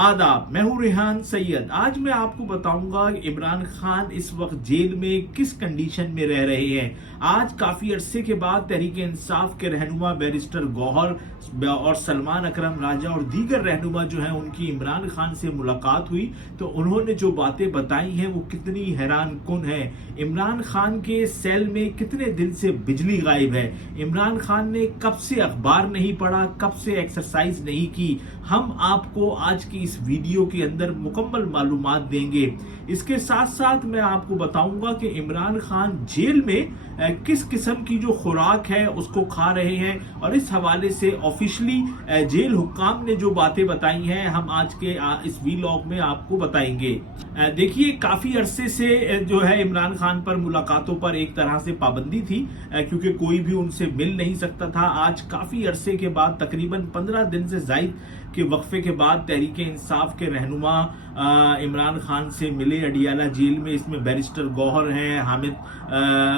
आदाब, मैं हूं रेहान सैयद। आज मैं आपको बताऊंगा कि इमरान खान इस वक्त जेल में किस कंडीशन में रह रहे हैं। आज काफी अरसे के बाद तहरीके इंसाफ के रहनुमा बैरिस्टर गौहर और सलमान अकरम राजा और दीगर रहनुमा जो हैं उनकी इमरान खान से मुलाकात हुई, तो उन्होंने जो बातें बताई हैं वो कितनी हैरान कुन है। इमरान खान के सेल में कितने दिन से बिजली गायब है, इमरान खान ने कब से अखबार नहीं पढ़ा, कब से एक्सरसाइज नहीं की, हम आपको आज की इस वीडियो के अंदर मुकम्मल मालूमात देंगे। इसके साथ साथ मैं आपको बताऊंगा कि इमरान खान जेल में किस किस्म की जो खुराक है उसको खा रहे हैं, और इस हवाले से ऑफिशियली जेल हुक्काम ने जो बातें बताई हैं हम आज के इस वीलॉग में आपको बताएंगे। देखिए, काफी अरसे से जो है इमरान खान पर मुलाकातों पर एक तरह से पाबंदी थी, क्योंकि कोई भी उनसे मिल नहीं सकता था। आज काफी अरसे के बाद तकरीबन 15 दिन से जायद के वक्फे के बाद तहरीके इंसाफ के रहनुमा इमरान खान से मिले अडियाला जेल में। इसमें बैरिस्टर गौहर हैं, हामिद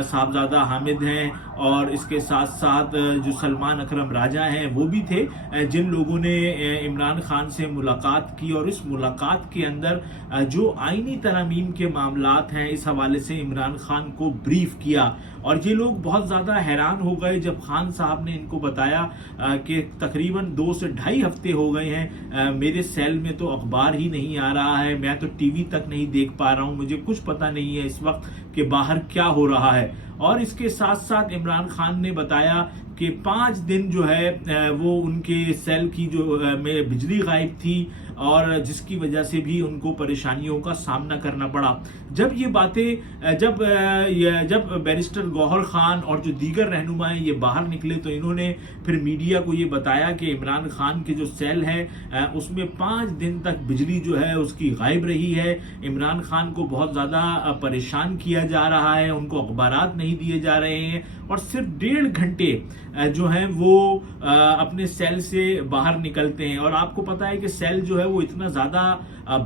साहबजादा हामिद हैं, और इसके साथ साथ जो सलमान अकरम राजा हैं वो भी थे, जिन लोगों ने इमरान खान से मुलाकात की। और इस मुलाकात के अंदर जो आईनी तरमीम के मामलात हैं इस हवाले से इमरान खान को ब्रीफ किया। और ये लोग बहुत ज़्यादा हैरान हो गए जब खान साहब ने इनको बताया कि तकरीबन 2 से ढाई हफ्ते हो गए हैं, मेरे सेल में तो अखबार ही नहीं आ रहा है, मैं तो टीवी तक नहीं देख पा रहा हूँ, मुझे कुछ पता नहीं है इस वक्त कि बाहर क्या हो रहा है। और इसके साथ साथ इमरान खान ने बताया कि 5 दिन जो है वो उनके सेल की जो में बिजली गायब थी, और जिसकी वजह से भी उनको परेशानियों का सामना करना पड़ा। जब ये बातें जब बैरिस्टर गौहर खान और जो दीगर रहनुमा हैं ये बाहर निकले, तो इन्होंने फिर मीडिया को ये बताया कि इमरान खान के जो सेल है उसमें 5 दिन तक बिजली जो है उसकी गायब रही है। इमरान खान को बहुत ज़्यादा परेशान किया जा रहा है, उनको अखबारात नहीं दिए जा रहे हैं, और सिर्फ 1.5 घंटे जो हैं वो अपने सेल से बाहर निकलते हैं। और आपको पता है कि सेल जो है वो इतना ज़्यादा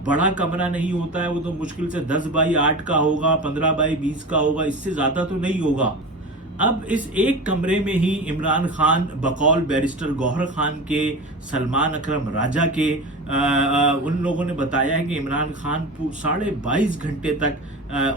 बड़ा कमरा नहीं होता है, वो तो मुश्किल से 10 बाई 8 का होगा, 15 बाई 20 का होगा, इससे ज़्यादा तो नहीं होगा। अब इस एक कमरे में ही इमरान खान बकौल बैरिस्टर गौहर खान के, सलमान अकरम राजा के, उन लोगों ने बताया है कि इमरान खान 22.5 घंटे तक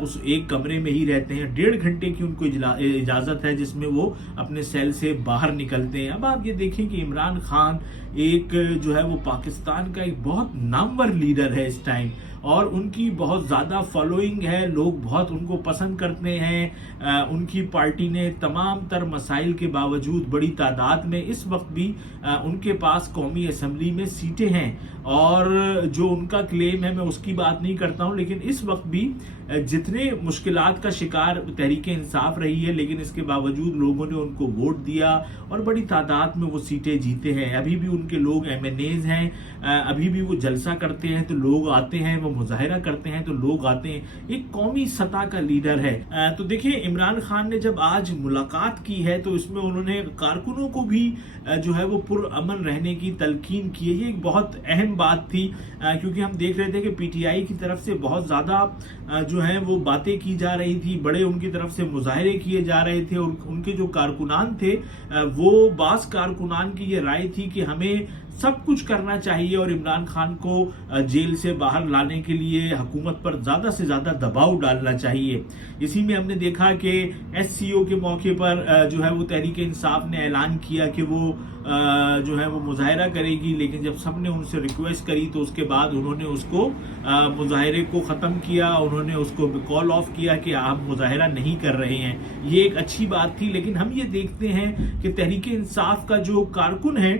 उस एक कमरे में ही रहते हैं। 1.5 घंटे की उनको इजाज़त है जिसमें वो अपने सेल से बाहर निकलते हैं। अब आप ये देखें कि इमरान खान एक जो है वो पाकिस्तान का एक बहुत नामवर लीडर है इस टाइम, और उनकी बहुत ज़्यादा फॉलोइंग है, लोग बहुत उनको पसंद करते हैं। उनकी पार्टी ने तमाम तर मसाइल के बावजूद बड़ी तादाद में इस वक्त भी उनके पास कौमी असम्बली में सीटें हैं, और जो उनका क्लेम है मैं उसकी बात नहीं करता हूं, लेकिन इस वक्त भी जितने मुश्किलात का शिकार तहरीके इंसाफ रही है, लेकिन इसके बावजूद लोगों ने उनको वोट दिया और बड़ी तादाद में वो सीटें जीते हैं। अभी भी उनके लोग MNAs हैं, अभी भी वो जलसा करते हैं तो लोग आते हैं, वो मुजाहिरा करते हैं तो लोग आते हैं। एक कौमी सतह का लीडर है। तो देखिए, इमरान खान ने जब आज मुलाकात की है तो इसमें उन्होंने कारकुनों को भी जो है वो पुरअमन रहने की तलकीन की है। ये एक बहुत अहम बात थी, क्योंकि हम देख रहे थे कि PTI की तरफ से बहुत ज़्यादा जो है वो बातें की जा रही थी, बड़े उनकी तरफ से मुजाहरे किए जा रहे थे, और उनके जो कारकुनान थे वो बास कारकुनान की ये राय थी कि हमें सब कुछ करना चाहिए और इमरान खान को जेल से बाहर लाने के लिए हुकूमत पर ज़्यादा से ज़्यादा दबाव डालना चाहिए। इसी में हमने देखा कि SCO के मौके पर जो है वो तहरीके इंसाफ ने ऐलान किया कि वो जो है वो मुजाहिरा करेगी, लेकिन जब सब ने उनसे रिक्वेस्ट करी तो उसके बाद उन्होंने उसको मुजाहिरे को ख़त्म किया, उन्होंने उसको कॉल ऑफ किया कि आप मुजाहिरा नहीं कर रहे हैं। ये एक अच्छी बात थी, लेकिन हम ये देखते हैं कि तहरीके इंसाफ का जो कारकुन है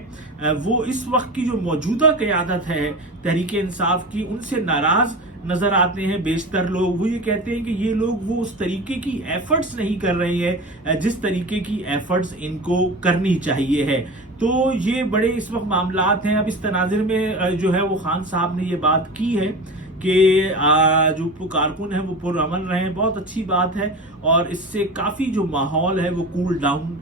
वो इस वक्त की जो मौजूदा क़यादत है तहरीके इंसाफ की, उनसे नाराज़ नजर आते हैं। बेशतर लोग वो ये कहते हैं कि ये लोग वो उस तरीके की एफर्ट्स नहीं कर रहे हैं जिस तरीके की एफर्ट्स इनको करनी चाहिए है। तो ये बड़े इस वक्त मामलात हैं। अब इस तनाज़ुर में जो है वो खान साहब ने ये बात की है कि जो कारकुन है वो पुरअमन रहे, बहुत अच्छी बात है, और इससे काफ़ी जो माहौल है वो कूल डाउन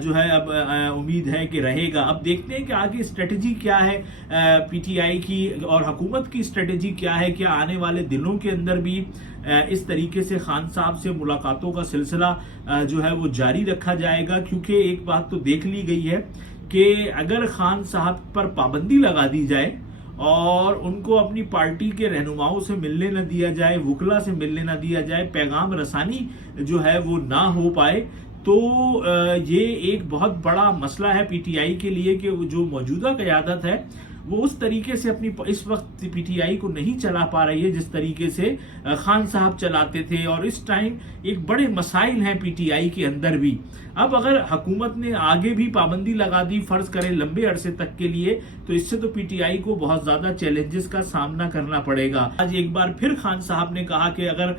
जो है अब उम्मीद है कि रहेगा। अब देखते हैं कि आगे स्ट्रेटजी क्या है PTI की और हुकूमत की स्ट्रेटजी क्या है। क्या आने वाले दिनों के अंदर भी इस तरीके से खान साहब से मुलाकातों का सिलसिला जो है वो जारी रखा जाएगा? क्योंकि एक बात तो देख ली गई है कि अगर खान साहब पर पाबंदी लगा दी जाए और उनको अपनी पार्टी के रहनुमाओं से मिलने न दिया जाए, वकला से मिलने न दिया जाए, पैगाम रसानी जो है वो ना हो पाए। तो ये एक बहुत बड़ा मसला है पीटीआई के लिए कि जो मौजूदा क़यादत है वो उस तरीके से अपनी इस वक्त पीटीआई को नहीं चला पा रही है जिस तरीके से खान साहब चलाते थे। और इस टाइम एक बड़े मसाइल हैं पीटीआई के अंदर भी। अब अगर हुकूमत ने आगे भी पाबंदी लगा दी फर्ज करें लंबे अरसे तक के लिए, तो इससे तो पीटीआई को बहुत ज्यादा चैलेंजेस का सामना करना पड़ेगा। आज एक बार फिर खान साहब ने कहा कि अगर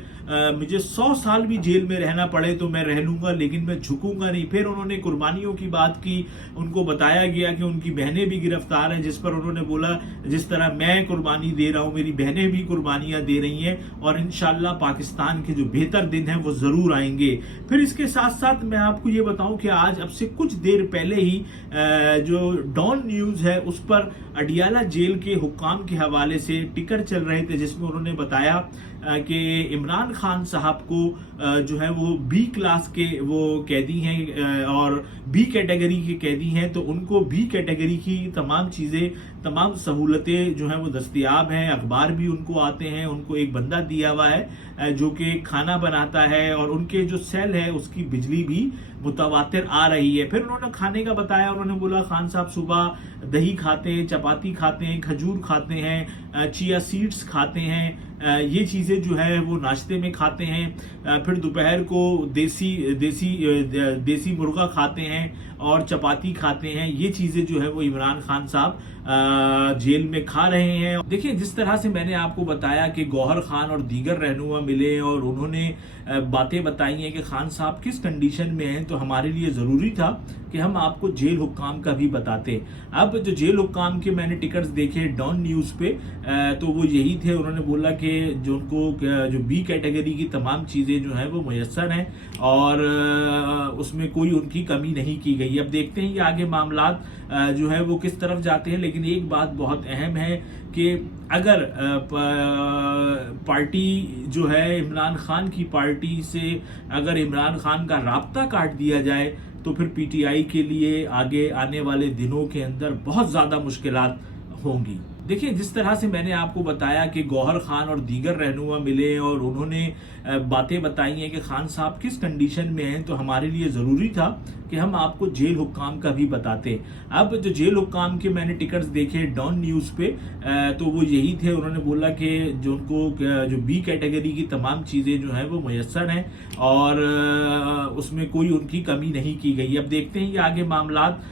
मुझे 100 साल भी जेल में रहना पड़े तो मैं रह लूंगा, लेकिन मैं झुकूंगा नहीं। फिर उन्होंने कुर्बानियों की बात की, उनको बताया गया कि उनकी बहनें भी गिरफ्तार हैं, जिस पर उन्होंने बोला जिस तरह मैं कुर्बानी दे रहा हूं मेरी बहनें भी कुर्बानियां दे रही हैं और इंशाल्लाह पाकिस्तान के जो बेहतर दिन हैं वो जरूर आएंगे। फिर इसके साथ साथ मैं आपको ये बताऊं कि आज अब से कुछ देर पहले ही जो डॉन न्यूज है उस पर अडियाला जेल के हुक्काम के हवाले से टिकर चल रहे थे, जिसमें उन्होंने बताया कि इमरान खान साहब को जो है वो बी क्लास के वो कैदी हैं और बी कैटेगरी के कैदी हैं, तो उनको बी कैटेगरी की तमाम चीज़ें तमाम सहूलतें जो हैं वो दस्तयाब हैं। अखबार भी उनको आते हैं, उनको एक बंदा दिया हुआ है जो कि खाना बनाता है और उनके जो सेल है उसकी बिजली भी मुतवातिर आ रही है। फिर उन्होंने खाने का बताया, उन्होंने बोला खान साहब सुबह दही खाते हैं, चपाती खाते हैं, खजूर खाते हैं, चिया सीड्स खाते हैं, ये चीज़ें जो है वो नाश्ते में खाते हैं। फिर दोपहर को देसी मुर्गा खाते हैं और चपाती खाते हैं। ये चीज़ें जो है वो इमरान खान साहब जेल में खा रहे हैं। देखिए जिस तरह से मैंने आपको बताया कि गौहर खान और दीगर रहनुमा मिले और उन्होंने बातें बताई हैं कि खान साहब किस कंडीशन में हैं, तो हमारे लिए ज़रूरी था कि हम आपको जेल हुक्काम का भी बताते। अब जो जेल हुक्काम के मैंने टिकट्स देखे डॉन न्यूज़ पे तो वो यही थे। उन्होंने बोला कि जो उनको जो बी कैटेगरी की तमाम चीज़ें जो हैं वो मुयस्सर हैं और उसमें कोई उनकी कमी नहीं की गई। अब देखते हैं ये आगे मामलात जो है वो किस तरफ जाते हैं। लेकिन एक बात बहुत अहम है कि अगर पार्टी जो है इमरान खान की पार्टी से अगर इमरान खान का राब्ता काट दिया जाए तो फिर पीटीआई के लिए आगे आने वाले दिनों के अंदर बहुत ज़्यादा मुश्किलात होंगी। देखिए जिस तरह से मैंने आपको बताया कि गौहर खान और दीगर रहनुमा मिले और उन्होंने बातें बताई हैं कि खान साहब किस कंडीशन में हैं, तो हमारे लिए ज़रूरी था कि हम आपको जेल हुक्काम का भी बताते। अब जो जेल हुक्काम के मैंने टिकट्स देखे डॉन न्यूज़ पे तो वो यही थे। उन्होंने बोला कि जो उनको जो बी कैटेगरी की तमाम चीज़ें जो हैं वो मुयस्सर हैं और उसमें कोई उनकी कमी नहीं की गई। अब देखते हैं ये आगे मामलात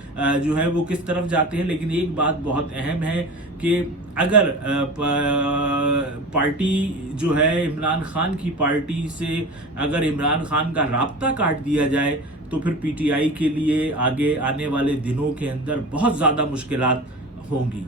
जो है वो किस तरफ जाते हैं। लेकिन एक बात बहुत अहम है कि अगर पार्टी जो है इमरान खान की पार्टी से अगर इमरान खान का राब्ता काट दिया जाए तो फिर पीटीआई के लिए आगे आने वाले दिनों के अंदर बहुत ज़्यादा मुश्किलात होंगी।